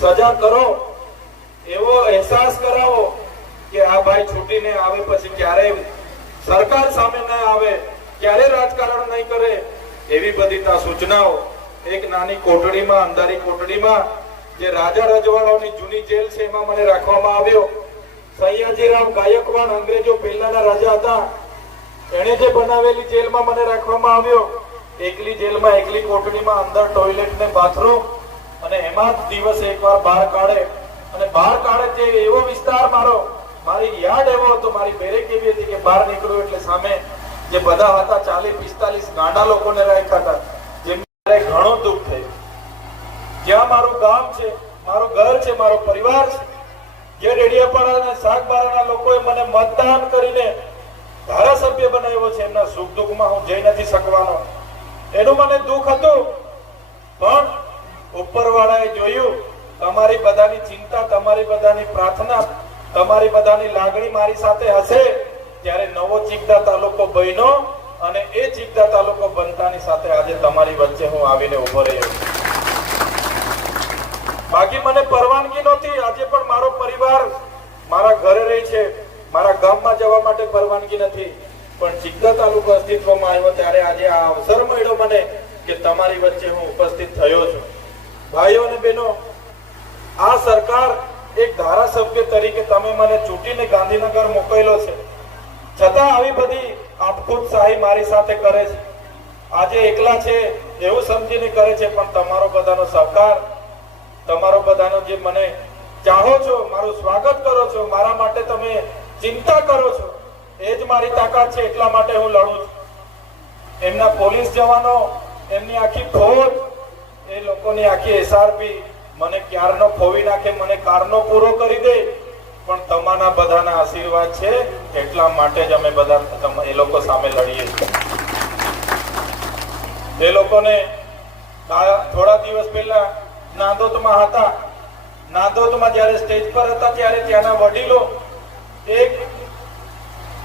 સજા કરો, એવો અહેસાસ કરાવો કે આ ભાઈ છૂટીને આવે પછી ક્યારે સરકાર સામે ના આવે ક્યારે રાજકારણ નહીં કરે, એવી બધી ત્યાં સૂચનાઓ એક નાની કોટડીમાં, અંધારી કોટડીમાં, જે રાજા રજવાડાઓની જૂની જેલ છે એમાં મને રાખવામાં આવ્યો. સૈયાજીરામ ગાયકવાડ અંગ્રેજો પહેલાના રાજા હતા. એણે જે બનાવેલી જેલમાં મને રાખવામાં આવ્યો, એકલી જેલમાં, એકલી કોટડીમાં અંદર ટોયલેટ ને બાથરૂમ અને એમાં જ દિવસે એકવાર બહાર કાઢે. અને બહાર કાઢે તે એવો વિસ્તાર મારો, મારી યાદ એવો હતો, મારી બેરેક એવી હતી કે બહાર નીકળ્યું એટલે સામે જે બધા હતા ચાલીસ, પિસ્તાલીસ ગાંડા લોકોને રાખ્યા હતા, જેમને ઘણું દુઃખ થયું. જ્યાં મારું ગામ છે, મારું ઘર છે, મારો પરિવાર છે, જે ડેડિયાપાડા અને શાકબારાના લોકોએ મને મતદાન કરીને ધારાસભ્ય બનાવ્યો છે, એમના સુખ દુઃખમાં હું જઈ નથી શકવાનો. એનું મને દુઃખ હતું. પણ ઉપરવાળાએ જોયું, તમારી બધાની ચિંતા, તમારી બધાની પ્રાર્થના, તમારી બધાની લાગણી મારી સાથે હશે. ત્યારે નવો ચીકદા તાલુકો બન્યો અને એ ચીકદા તાલુકો બનતાની સાથે આજે તમારી વચ્ચે હું આવીને ઊભો રહ્યો બાકી મને પરવાનગી નહોતી. આજે પણ મારો પરિવાર મારા ઘરે રહે છે. મારા ગામમાં જવા માટે પરવાનગી નથી. પણ ચિકદા તાલુકો અસ્તિત્વમાં આવ્યો ત્યારે આજે આ અવસર મળ્યો મને કે તમારી વચ્ચે હું ઉપસ્થિત થયો છું. ભાઈઓ અને બહેનો, આ સરકાર એક ધારાસભ્ય તરીકે તમે મને ચૂંટીને ગાંધીનગર મોકલ્યો છે. છતાં આવી બધી આપખુદ શાહી મારી સાથે કરે છે. આજે એકલા છે એવું સમજીને કરે છે, પણ તમારો બધાનો સહકાર, તમારો બધાનો જે મને ચાહો છો, મારું સ્વાગત કરો છો, મારા માટે તમે ચિંતા કરો છો, એ જ મારી તાકાત છે, એટલા માટે હું લડું છું. એમના પોલીસ જવાનો, એમની આખી ફોજ લોકોની આખી એસઆરપી મને ક્યારનો ખોવી નાખે, મને કારનો પૂરો કરી દે. પણ તમારા બધાના આશીર્વાદ છે, એટલા માટે જ અમે બધા એ લોકો સામે લડીએ એ લોકોને થોડા દિવસ પહેલા નાદોતમાં હતા. નાદોતમાં જ્યારે સ્ટેજ પર હતા, ત્યારે ત્યાંના વડીલો એક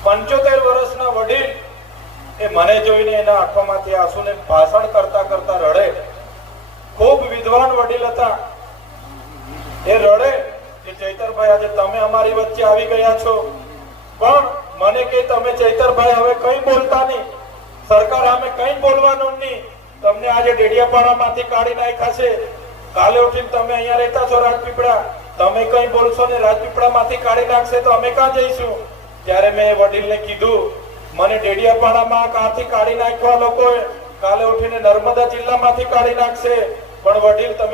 પંચોતેર વર્ષના વડીલ એ મને જોઈને એના આંખોમાંથી આંસુને ભાષણ વડીલ હતા. એ રડે કે ચૈતરભાઈ, આજે તમે અમારી વચ્ચે આવી ગયા છો. પણ મને કે તમે, ચૈતરભાઈ, હવે કઈ બોલતા નહીં. સરકાર અમે કઈ બોલવાનું નહીં. તમને આજે ડેડિયાપાડામાંથી કાઢી નાખ્યા છે. કાલે ઉઠીને તમે અહીંયા રહેતા છો રાજપીપળા. તમે કઈ બોલશો ને રાજપીપળામાંથી કાઢી નાખશે તો અમે ક્યાં જઈશું? ત્યારે મેં વડીલને કીધું, મને ડેડિયાપાડામાં કાંથી કાઢી નાખવા લોકોએ કાલે ઉઠીને નર્મદા જિલ્લામાંથી કાઢી નાખશે. પણ વડીલ, તમે